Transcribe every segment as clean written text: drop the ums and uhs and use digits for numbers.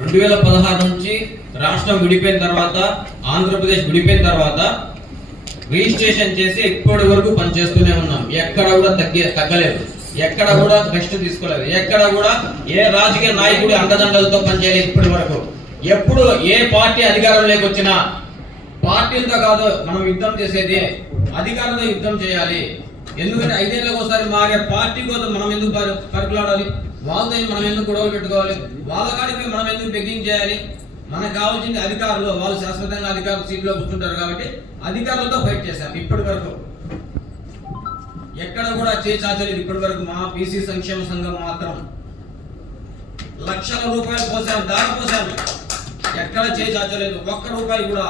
2016 నుంచి రాష్ట్రం విడిపోయిన తర్వాత, ఆంధ్రప్రదేశ్ విడిపోయిన తర్వాత రిజిస్ట్రేషన్ చేసి ఇప్పటి వరకు పనిచేస్తూనే ఉన్నాం. ఎక్కడ కూడా తగ్గలేదు, ఎక్కడ కూడా రెస్ట్ తీసుకోలేదు, ఎక్కడ కూడా ఏ రాజకీయ నాయకుడి అండదండలతో పనిచేయలేదు ఇప్పటి వరకు. ఎప్పుడు ఏ పార్టీ అధికారంలోకి వచ్చినా పార్టీలతో కాదు మనం యుద్ధం చేసేది, అధికారులతో యుద్ధం చేయాలి. ఎందుకంటే 5 ఏళ్ళకి ఒకసారి మారే పార్టీ కోసం మనం ఎందుకు పరుకులాడాలి? వాళ్ళతో మనం ఎందుకు గొడవలు పెట్టుకోవాలి? వాళ్ళ కాడికి మనం ఎందుకు బెగ్గింగ్ చేయాలి? మనకు కావాల్సింది అధికారులు. వాళ్ళు శాశ్వతంగా అధికారులు సీట్లో కూర్చుంటారు కాబట్టి అధికారులతో ఫైట్ చేశాం ఇప్పటి వరకు. ఎక్కడ కూడా చేచాచలేదు ఇప్పటి వరకు. మా బీసీ సంక్షేమ సంఘం మాత్రం లక్షల రూపాయలు పోసాం, దారి పోసాం, ఎక్కడ చేచాచలేదు, ఒక్క రూపాయి కూడా.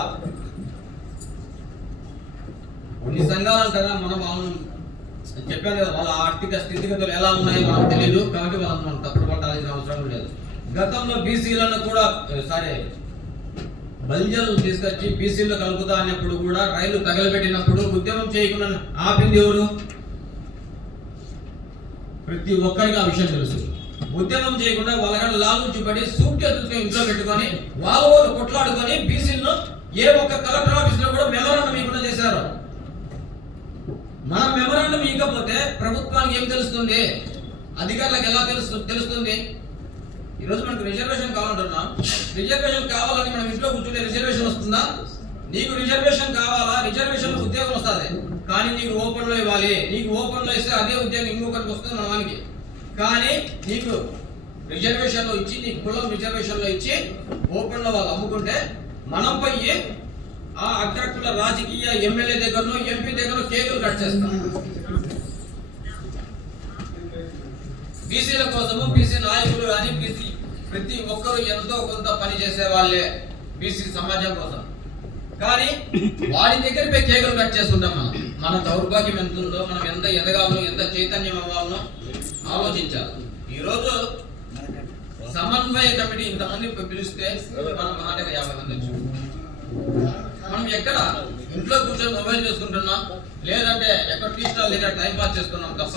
కొన్ని సంఘాలు అంటారా, మనం చెప్పాను కదా, వాళ్ళ ఆర్థిక స్థితిగతులు ఎలా ఉన్నాయో మనకు తెలియదు కాబట్టి వాళ్ళని మనం తప్పుడు పట్టాల్సిన అవసరం లేదు. గతంలో బీసీలను కూడా బలిజలు తీసుకొచ్చి బీసీలో కలుపుతా అన్నప్పుడు కూడా, రైలు తగలబెట్టినప్పుడు ఉద్యమం చేయకుండా ఆపింది ఎవరు? ప్రతి ఒక్కరికి ఆ విషయం తెలుసు. ఉద్యమం చేయకుండా వాళ్ళ లాగుంచి పడి సూట్ కేసులు ఇంట్లో పెట్టుకొని వాళ్ళు కొట్లాడుకొని బీసీలను ఏ ఒక్క కలెక్టర్ ఆఫీస్ లో కూడా మెమోరాండం ఇవ్వకుండా చేశారు. మనం మెమోరాండం ఇవ్వకపోతే ప్రభుత్వానికి ఏం తెలుస్తుంది? అధికారులకు ఎలా తెలుస్తుంది? ఈరోజు మనకు రిజర్వేషన్ కావాలంటున్నాం. రిజర్వేషన్ కావాలని మనం ఇంట్లో కూర్చుంటే రిజర్వేషన్ వస్తుందా? నీకు రిజర్వేషన్ కావాలా? రిజర్వేషన్ ఉద్యోగం వస్తుంది, కానీ నీకు ఓపెన్ లో ఇవ్వాలి. నీకు ఓపెన్ లో ఇస్తే అదే ఉద్యోగం ఇంకొకరికి వస్తుంది మన వానికి. కానీ నీకు రిజర్వేషన్ లో ఇచ్చి, నీకు కులం రిజర్వేషన్ లో ఇచ్చి ఓపెన్ లో వాళ్ళు అమ్ముకుంటే మనం పోయి ఆ అగ్రకుల రాజకీయ ఎమ్మెల్యే దగ్గరనో ఎంపీ దగ్గర కేకులు కట్ చేస్తాం. బీసీల కోసము బీసీ నాయకులు కానీ బీసీ ప్రతి ఒక్కరు ఎంతో కొంత పని చేసే వాళ్ళే బీసీ సమాజం కోసం. కానీ వాడి దగ్గర పోయి కేకులు కట్ చేస్తుంటాం. మన దౌర్భాగ్యం ఎంత ఉందో, మనం ఎంత ఎదగాలో, ఎంత చైతన్యం అవ్వాలో ఆలోచించాలి. ఈరోజు సమన్వయ కమిటీ ఇంతమంది పిలిస్తే మనం మాటగా 50 మంది వచ్చి మనం ఎక్కడ ఇంట్లో కూర్చొని మొబైల్ చేసుకుంటున్నాం, లేదంటే ఎక్కడ టీ స్టాల్ దగ్గర టైం పాస్ చేస్తున్నాం తప్ప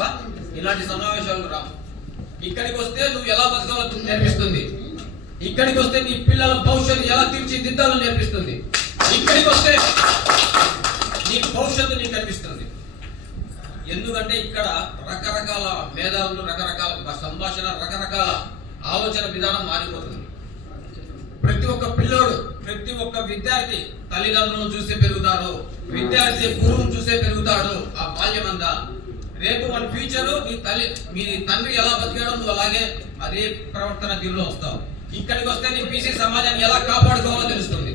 ఇలాంటి సమావేశాలు రా. ఇక్కడికి వస్తే నువ్వు ఎలా బతకాలో నేర్పిస్తుంది. ఇక్కడికి వస్తే నీ పిల్లల భవిష్యత్తు ఎలా తీర్చిదిద్దాలో నేర్పిస్తుంది. ఇక్కడికి వస్తే నీ భవిష్యత్తు నీకు కనిపిస్తుంది. ఎందుకంటే ఇక్కడ రకరకాల మేధావులు, రకరకాల సంభాషణ, రకరకాల ఆలోచన విధానం మారిపోతుంది. ప్రతి ఒక్క పిల్లోడు, ప్రతి ఒక్క విద్యార్థి తల్లిదండ్రులను చూసే పెరుగుతాడు, విద్యార్థి గురువును చూసే పెరుగుతాడు. ఆ బాల్యమంతా రేపు మన ఫ్యూచర్ మీ తండ్రి ఎలా బతికాడో నువ్వు అలాగే అదే ప్రవర్తన తీరులో వస్తావు. ఇక్కడికి వస్తే నీ బీసీ సమాజాన్ని ఎలా కాపాడుకోవాలో తెలుస్తుంది.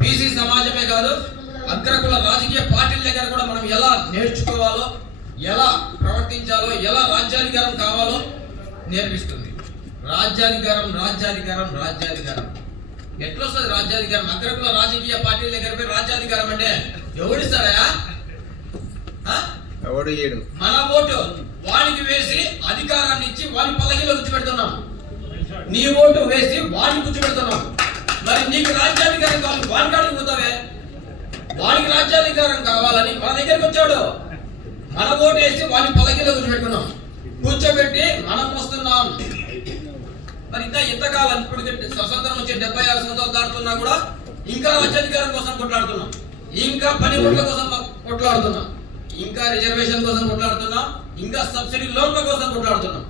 బీసీ సమాజమే కాదు, అగ్రకుల రాజకీయ పార్టీల దగ్గర కూడా మనం ఎలా నేర్చుకోవాలో, ఎలా ప్రవర్తించాలో, ఎలా రాజ్యాధికారం కావాలో నేర్పిస్తుంది. రాజ్యాధికారం రాజ్యాధికారం రాజ్యాధికారం ఎట్లా వస్తుంది? రాజ్యాధికారం అగ్రకుల రాజకీయ పార్టీల దగ్గర పోయి రాజ్యాధికారం అంటే ఎవడిస్తాడా? మన ఓటు వాడికి వేసి అధికారాన్ని ఇచ్చి వాడి పల్లకిలో కూర్చోబెడుతున్నాం. నీ ఓటు వేసి వాడిని కూర్చోబెడుతున్నాం. మరి నీకు రాజ్యాధికారం కావాలి, వాడి కాడికి పోతావే. వాడికి రాజ్యాధికారం కావాలని మన దగ్గరికి వచ్చాడు. మన ఓటు వేసి వాడిని పల్లకిలో కూర్చోబెట్టుకున్నాం, కూర్చోబెట్టి మనం వస్తున్నాం. మరి ఇంకా ఎంతకాలం? ఇప్పుడు స్వతంత్రం వచ్చి 76 సంవత్సరాలు దాటుతున్నా కూడా ఇంకా రాజ్యాధికారం కోసం కొట్లాడుతున్నాం, ఇంకా పనిముట్ల కోసం కొట్లాడుతున్నాం, ఇంకా రిజర్వేషన్ కోసం కొట్లాడుతున్నాం, ఇంకా సబ్సిడీ లోన్ల కోసం కొట్లాడుతున్నాం.